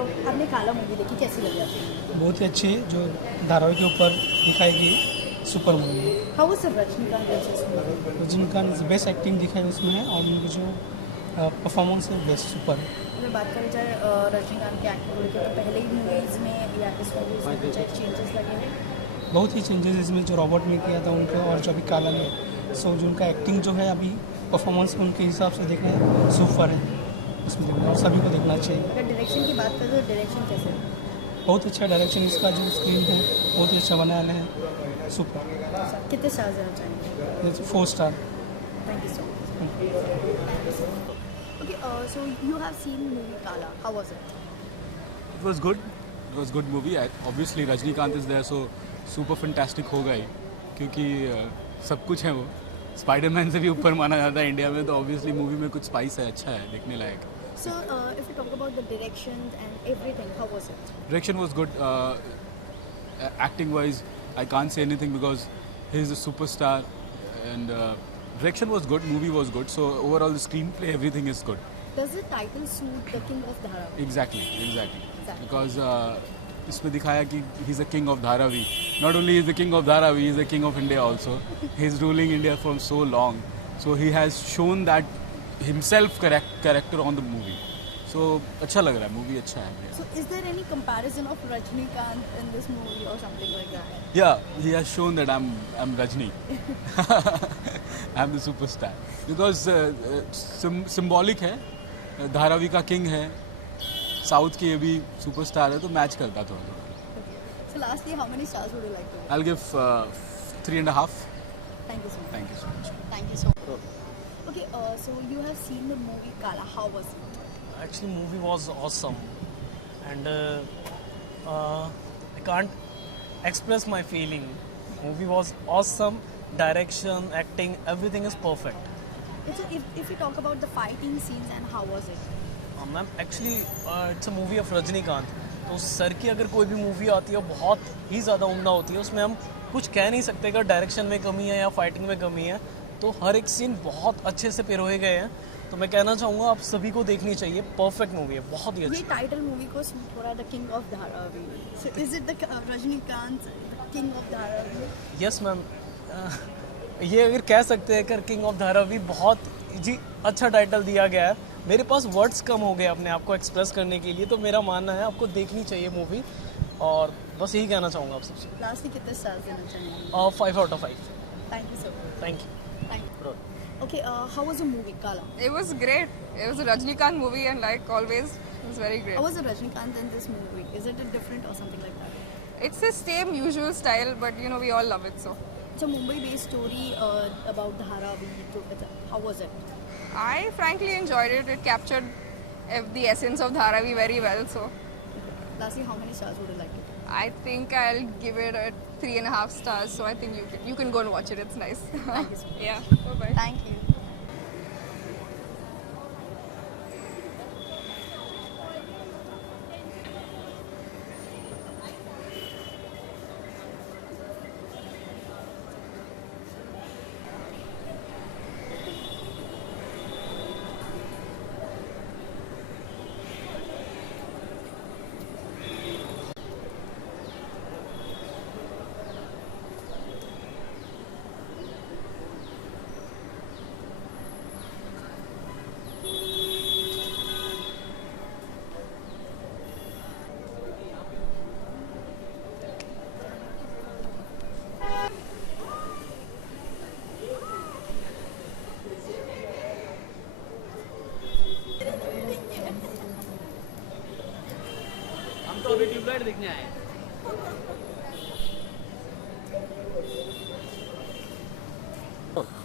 आपने काला मूवी देखी, कैसी लगी आपको? बहुत ही अच्छी है, जो धारावाहिक के ऊपर दिखाई गई सुपर मूवी है। How was Rajinikanth in this movie? Rajinikanth best acting दिखाई उसमें है और उनकी जो परफॉर्मेंस है बेस्ट सुपर है। अगर बात करें जाए रजनीकांत के एक्टिंग को लेकर, तो पहले ही मूवीज़ में या इस मूवीज़ में कुछ चेंजेस लगे हैं? बहुत ही चेंजेस इसमें जो रॉबर्ट ने किया था उनके और जो अभी काला में, सो जो उनका एक्टिंग जो है अभी परफॉर्मेंस उनके हिसाब से देखना है सुपर है, उसमें देखना और सभी को देखना चाहिए। अगर डायरेक्शन की बात करें तो डायरेक्शन कैसे है? बहुत अच्छा डायरेक्शन, इसका जो स्क्रीन है बहुत ही अच्छा बनाया है, सुपर। कितने स्टार्स देना चाहेंगे? 4 star. Thank you so much. Okay, so you have seen movie Kala. How was it? It was good. It was good movie. Obviously Rajnikant is there, so super fantastic होगा ही, क्योंकि सब कुछ है वो। Spiderman से भी ऊपर माना जाता है इंडिया में, तो ऑब्वियसली मूवी में कुछ स्पाइस है, अच्छा है, देखने लायक। So, if we talk about the direction and everything, how was it? Direction was good. Acting wise, I can't say anything because he's a superstar, and direction was good, movie was good. So overall, the screenplay, everything is good. Does the title suit the King of Dhara? Exactly. Exactly. Because इसमें दिखाया कि he's a king of Dharavi. Not only is the king of Dharavi, he's the king of India also. He's ruling India from so long. So he has shown that himself character on the movie. So अच्छा लग रहा है, movie अच्छा है। So, is there any comparison of Rajnikant in this movie or something like that? Yeah, he has shown that I'm Rajni. I'm the superstar. Because symbolic है, धारावी का king है, south की अभी सुपरस्टार है, तो मैच करता था। Okay. So, lastly, how many stars would you like to give? I'll give 3.5. Thank you so much. Thank you so much. Thank you so much. Okay, so you have seen the movie Kala. How was it? Actually, movie was awesome, and I can't express my feeling. Movie was awesome. Direction, acting, everything is perfect. Okay, so if we talk about the fighting scenes and how was it? Ma'am actually it's a movie of Rajinikanth, तो sir की अगर कोई भी movie आती है बहुत ही ज़्यादा उम्दा होती है, उसमें हम कुछ कह नहीं सकते अगर डायरेक्शन में कमी है या फाइटिंग में कमी है, तो हर एक सीन बहुत अच्छे से पिरोए गए हैं। तो मैं कहना चाहूँगा आप सभी को देखनी चाहिए, परफेक्ट मूवी है, बहुत ही ये अच्छी। टाइटल मूवी को सूट हो रहा है the king of Dharavi. So is it the Rajinikanth the king of Dharavi? Yes ma'am, ये अगर कह सकते हैं कर किंग ऑफ धारावी, बहुत जी अच्छा टाइटल दिया गया है। मेरे पास वर्ड्स कम हो गए अपने आप को एक्सप्रेस करने के लिए, तो मेरा मानना है आपको देखनी चाहिए मूवी, और बस यही कहना चाहूँगा आप सबसे। लास्टली कितने स्टार्स देना चाहेंगे? 5 out of 5। Thank you so much. Thank you. Thank you. Okay, how was the movie Kala? It was great. It was a Rajnikant movie, and like always, it was very great. How was the Rajnikant in this movie? Is it different or something like that? It's the same usual style, but you know we all love it. So It's a Mumbai-based story about Dharavi. How was it? I frankly enjoyed it. It captured the essence of Dharavi very well. So Lastly, how many stars would you like to give? I think I'll give it a 3.5 stars. So I think you can go and watch it. It's nice. Thank you so much. Yeah. Bye bye. Thank you. हम तो अभी tubelight देखने आए हैं।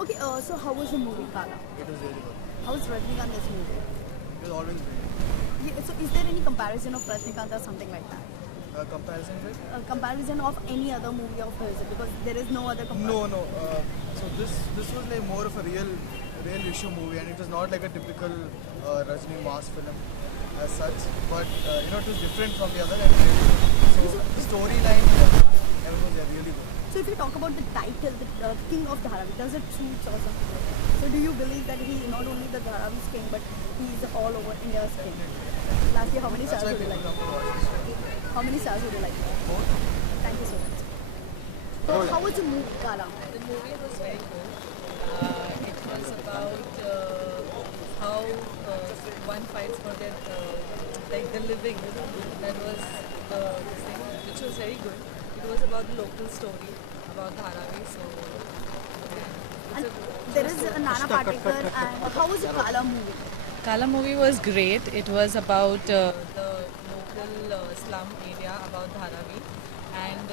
Okay, so how was the movie Kala? It was really good. How was Rajnikant in this movie? It was always great. Yeah, so is there any comparison of Rajnikant or something like that? Comparison with? A comparison of any other movie of his, because there is no other comparison. No. So this was like more of a real issue movie, and it was not like a typical Rajni mass film as such. But you know, it was different from the other. And so the storyline, everything was really good. So if you talk about the title, the King of Dharavi, does it suit or something like that? So do you believe that he is not only the Dharavi's king, but he is all over India's king? Lastly, how many stars would you like? How many stars would you like? Thank you so much. So, how was the movie, Kala? The movie was very good. It was about how one fights for their, like the living. That was the thing, which was very good. It was about the local story about Dharavi. So And there is a Nana Patekar, and how was the Kala movie? Kala movie was great. It was about the local slum area about Dharavi, and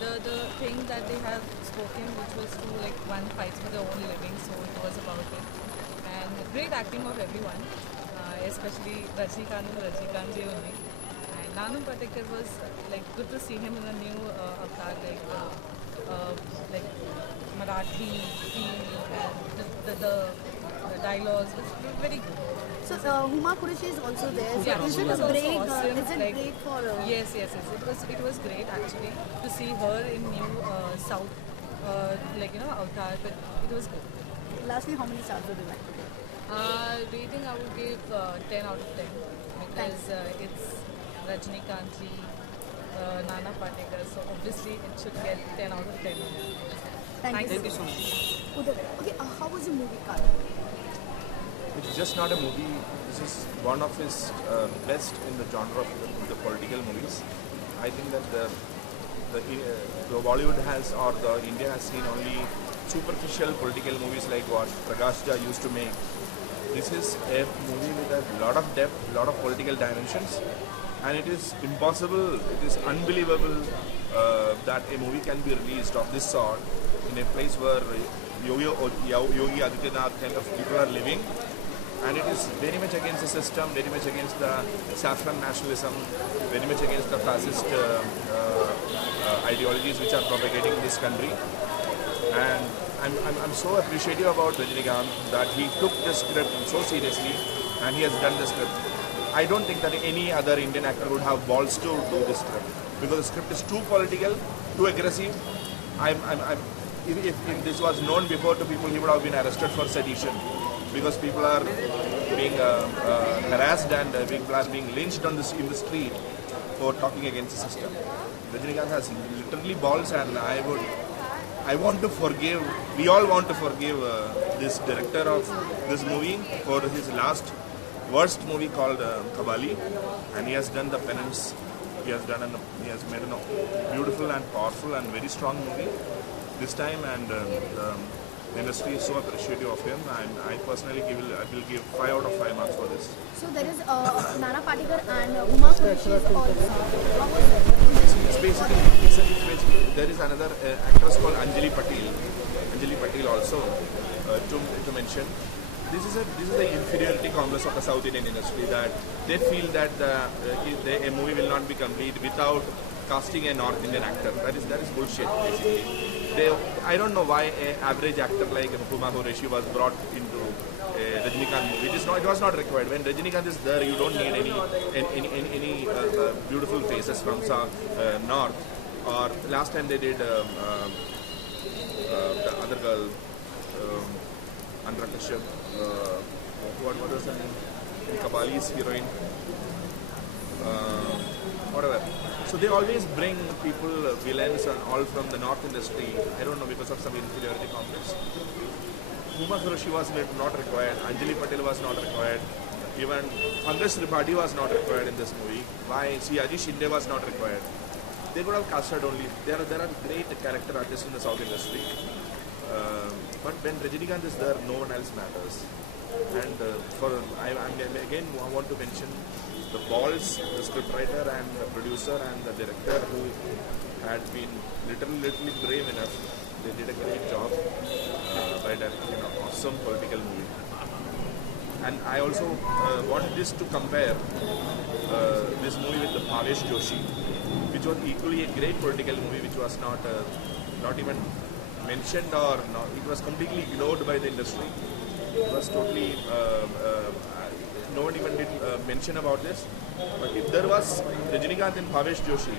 the thing that they have spoken, which was to like one fights for their own living. So it was about it, and great acting of everyone, especially Rajnikant ji only. And Nana Patekar was like good to see him in a new avatar, like Marathi feel, and the dialogues was very good. So, Huma Qureshi is also there. So, Yeah, is she it was a also break? awesome, Is it like- great for? Yes. It was great actually to see her in new South, avatar. But it was good. Lastly, how many stars would you like? Rating I would give 10 out of 10 because it's Rajnikant ji, Nana Patekar, so obviously it should get 10 out of 10. Thank you so much. Uday, okay, how was the movie, Kala? It's just not a movie. This is one of his best in the genre of the political movies. I think that the Bollywood has, or the India has seen only superficial political movies like what Prakash Jha used to make. This is a movie with a lot of depth, lot of political dimensions, and it is impossible, it is unbelievable that a movie can be released of this sort in a place where Yogi Adityanath kind of people are living, and it is very much against the system, very much against the saffron nationalism, very much against the fascist ideologies which are propagating in this country. And I'm so appreciative about Rajnikant that he took the script so seriously and he has done the script. I don't think that any other Indian actor would have balls to do this script because the script is too political, too aggressive. If this was known before to people, he would have been arrested for sedition because people are being harassed and people are being lynched in the street for talking against the system. Rajnikant has literally balls, and I want to forgive, we all want to forgive this director of this movie for his last worst movie called Kabali, and he has done the penance. He has made a beautiful and powerful and very strong movie this time, and the industry is so appreciative of him, and I personally will give 5 out of 5 marks for this. So there is Nana Patekar and Huma Qureshi is also. How was it? It's basically there is another actress called Anjali Patel also to mention. This is the inferiority complex of the South Indian industry, that they feel that a movie will not be complete without casting a North Indian actor. That is bullshit basically. I don't know why an average actor like Huma Qureshi was brought into a Rajnikant movie. It was not required. When Rajnikant is there, you don't need any beautiful faces from North. Or last time they did the other girl, Andhra Kashyap. What was her name? Kabali's heroine. Whatever. So they always bring people, villains and all from the North industry. I don't know, because of some inferiority complex. Huma Qureshi was not required. Anjali Patel was not required. Even Pankaj Tripathi was not required in this movie. Why? Siyaji Shinde was not required. They could have casted only. There are great character artists in the South industry. But when Rajnikant is there, no one else matters. And again, I want to mention the balls, the scriptwriter and the producer and the director who had been literally brave enough. They did a great job by directing an awesome political movie. And I also want this to compare this movie with the Bhavesh Joshi, which was equally a great political movie, which was not even mentioned, or not, it was completely ignored by the industry. It was totally, no one even did mention about this. But if there was Rajnikant and Bhavesh Joshi,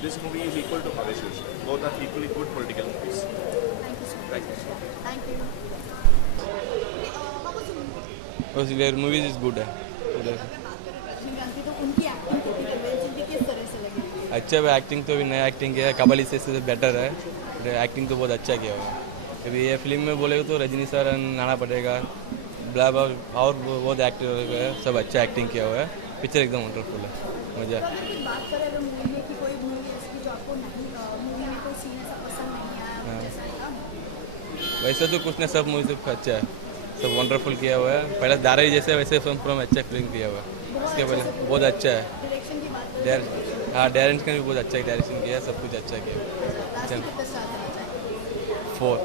this movie is equal to Bhavesh Joshi. Both are equally good political movies. Thank you so much. Thank you. Thank you. How was the movie? Their movies is good. अच्छा है acting तो भी नया acting किया है, कबली से better है, acting तो बहुत अच्छा किया हुआ है। अभी ये फिल्म में बोले तो रजनी सर आना पड़ेगा, ब्लैब और बहुत एक्टर है, सब अच्छा एक्टिंग किया हुआ है, पिक्चर एकदम वंडरफुल है, मज़ा। तो अगर कुछ बात करें अगर मूवी में कि कोई मूवी ऐसी जो आपको नहीं मूवी में कोई सीन ऐसा पसंद नहीं आया जैसा लगा? वैसे तो कुछ ना, सब मूवी सब अच्छा है, सब वंडरफुल किया हुआ है। पहले धारावी जैसे वैसे फिल्म अच्छा फिल्म किया हुआ है, उसके पहले बहुत अच्छा है। डायरेक्शन की बात करें हाँ, डायरेक्शन भी बहुत अच्छा डायरेक्शन किया है, सब कुछ अच्छा किया है। लास्ट में कितना स्टार देना चाहेंगे? 4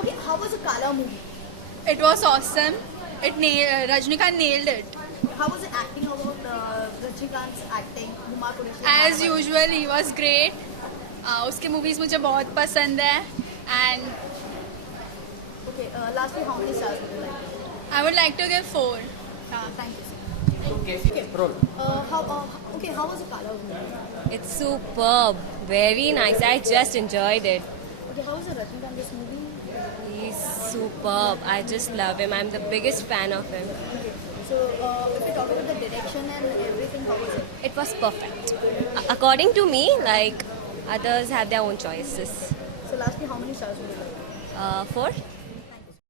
Okay, how was the Kala movie? It was awesome. Rajnikant nailed it. How was the acting about Rajnikant's acting? Huma Qureshi. As usual, he was great. उसके movies मुझे बहुत पसंद है. And Okay, lastly, how many stars would you like? I would like to give 4. Thank you. Okay. How was the Kala movie? It's superb, very nice. I just enjoyed it. Okay, how was the Rajnikant in this movie? He's superb. I just love him. I'm the biggest fan of him. Okay. So, if we talk about the direction and everything, how was it? It was perfect. According to me, like others have their own choices. So, lastly, how many stars would you like? 4.